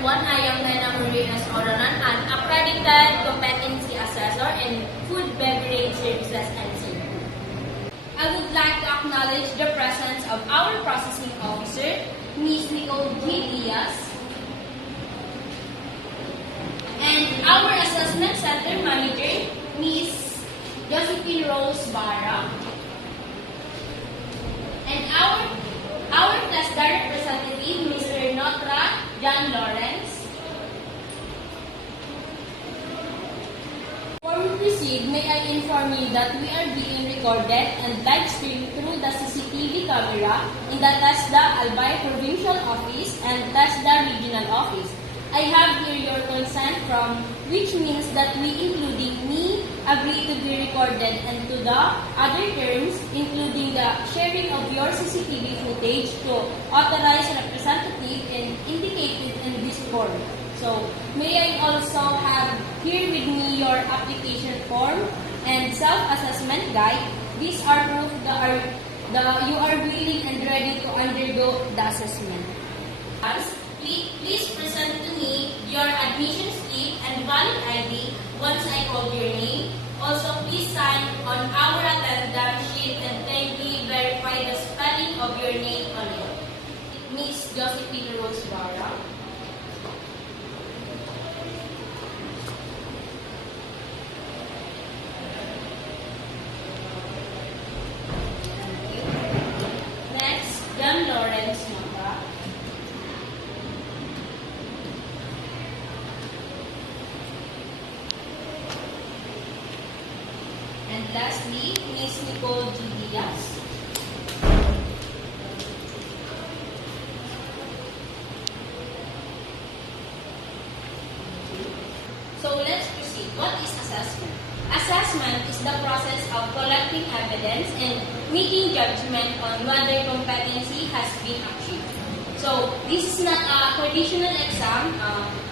1, I am Nena Marinas Oranan, an accredited competency assessor in food beverage services and safety. I would like to acknowledge the presence of our processing officer, Ms. Nicole G. Diaz, and our assessment center manager, Ms. Josephine Rose Barra, and our TESDA representative, Mr. Notra John Lawrence. Before we proceed, may I inform you that we are being recorded and live streamed through the CCTV camera in the TESDA Albay Provincial Office and TESDA Regional Office. I have here your consent from which means that we, including me, agree to be recorded and to the other terms, including the sharing of your CCTV footage to authorized representative and indicated in this form. So, may I also have here with me your application form and self-assessment guide. These are proof that you are willing and ready to undergo the assessment. Please present to me your admission slip and valid ID once I call your name. Also, please sign on our attendance sheet and kindly verify the spelling of your name on it. Ms. Josephine Rose Barra. Next, John Lawrence Nota. And lastly, Ms. Nicole G. Diaz. So let's proceed. What is assessment? Assessment is the process of collecting evidence and making judgment on whether competency has been achieved. So this is not a traditional exam.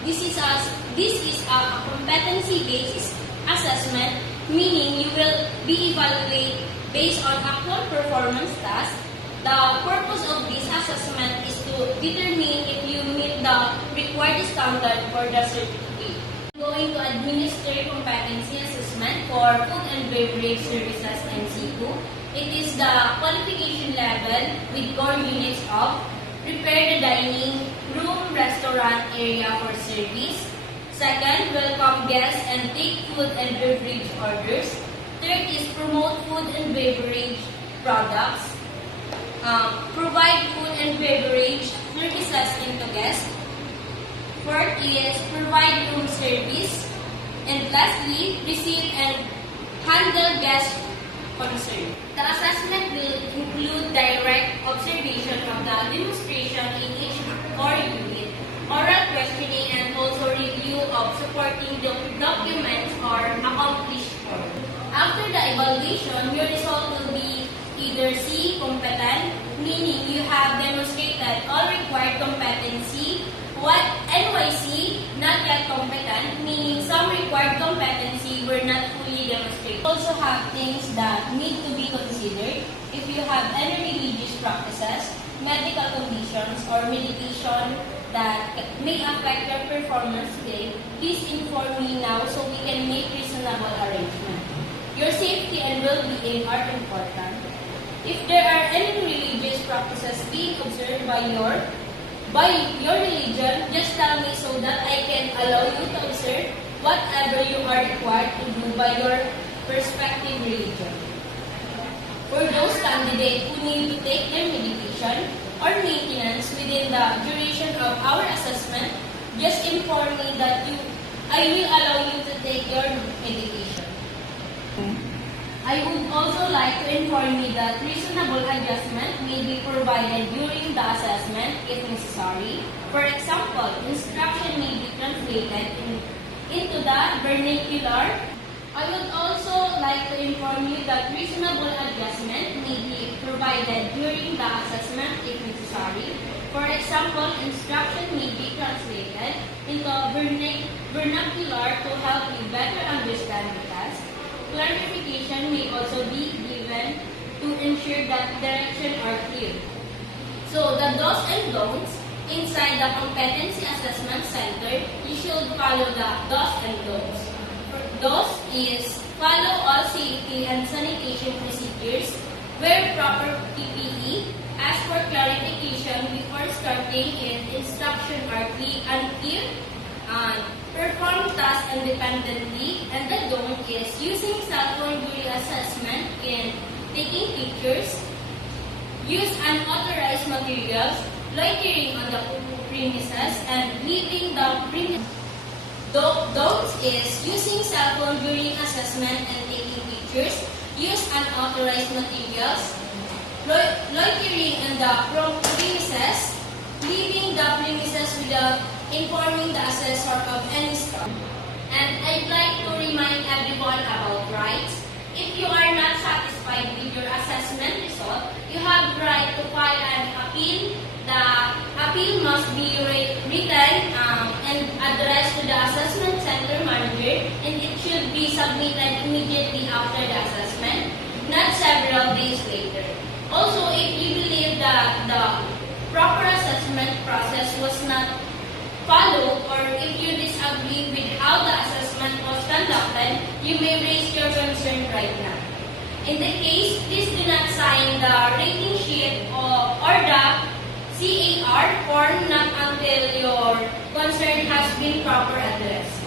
This is a competency-based assessment, meaning you will be evaluated based on actual performance tasks. The purpose of this assessment is to determine if you meet the required standard for the certificate. I'm going to administer competency assessment for food and beverage services and seafood. It is the qualification level with core units of prepare the dining room, restaurant area for service. Second, welcome guests and take food and beverage orders. Third is promote food and beverage products. Provide food and beverage services to guests. Fourth is provide room service. And lastly, receive and handle guest concern. The assessment will include direct observation of the demonstration in each core unit, oral questioning, and also review of supporting documents or accomplished work. After the evaluation, your result will be either C, competent, meaning you have demonstrated all required competency, what NYC, not yet competent, meaning some required competency were not fully demonstrated. Also have things that need to be considered if you have any religious practices, medical conditions, or medication that may affect your performance today. Please inform me now so we can make reasonable arrangement. Your safety and well-being are important. If there are any religious practices being observed by your religion, just tell me so that I can allow you to observe whatever you are required to do by your respective religion. For those candidates who need to take their medication or maintenance within the duration of our assessment, just inform me that I will allow you to take your medication. I would also like to inform you that reasonable adjustment may be provided during the assessment if necessary. For example, instruction may be translated into the vernacular. I would also like to inform you that reasonable adjustment may be provided during the assessment if necessary. For example, instruction may be translated into vernacular to help you better understand the task. Clarification may also be given to ensure that directions are clear. So the do's and don'ts inside the Competency Assessment Center, you should follow the do's and don'ts. Do's is follow all safety and sanitation procedures, wear proper PPE, ask for clarification before starting if instruction are clear and clear, and perform tasks independently, and the don't is using cell phone during assessment in taking pictures, use unauthorized materials, loitering on the premises, and leaving the premises. Don'ts is using cell phone during assessment and taking pictures, use unauthorized materials, loitering on the premises, leaving the premises without informing the assessor of any stuff. And I'd like to remind everyone about rights. If you are not satisfied with your assessment result, you have the right to file an appeal. The appeal must be written and addressed to the assessment center manager, and it should be submitted immediately after the assessment, not several days later. Also, if you believe that the proper assessment process was not followed, or if you disagree with how the assessment was conducted, you may raise your concern right now. In the case, please do not sign the rating sheet or the CAR form not until your concern has been proper addressed.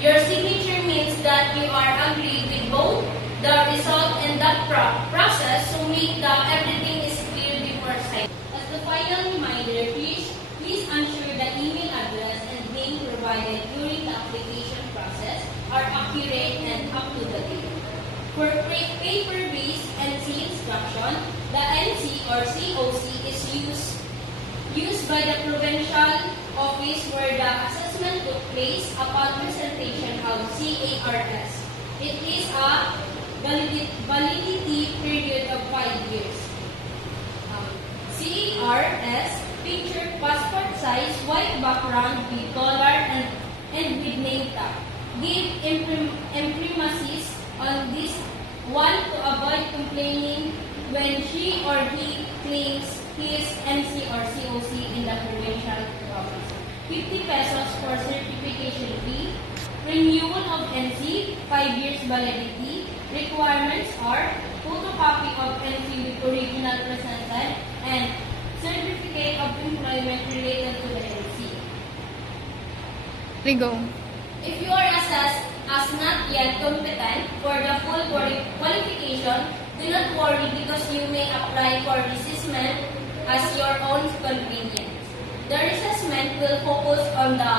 Your signature means that you are agreed with both the result and the process, so make that everything is clear before signing. As the final reminder, please ensure the email address and name provided during the application process are accurate and up to the date. For paper-based NC instruction, the NC or COC is used by the provincial office where the assessment took place upon presentation of CARS. It is a validity period of 5 years. CARS picture passport size, white background with color and with name tag. Give imprimacies on this one to avoid complaining when she or he claims his NC or COC in the provincial office. 50 pesos for certification fee. Renewal of NC, 5 years validity. Requirements are photocopy of NC with original presented and certificate of employment related to the NC. Rigo. If you are assessed as not yet competent for the full qualification, do not worry because you may apply for resessment as your own convenience. The resessment will focus on the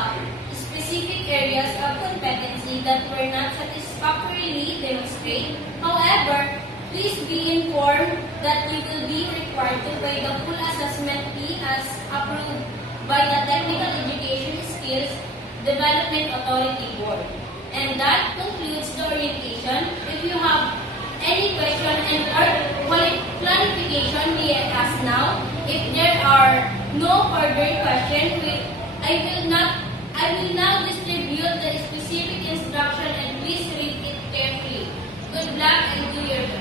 specific areas of competency that were not satisfactorily demonstrated. However, please be informed that you will be required to pay the full assessment fee as approved by the Technical Education Skills Development Authority Board. And that concludes the orientation. If you have any question and or clarification, may I ask now. If there are no further questions, I will now distribute the specific instruction and please read it carefully. Good luck and do your best.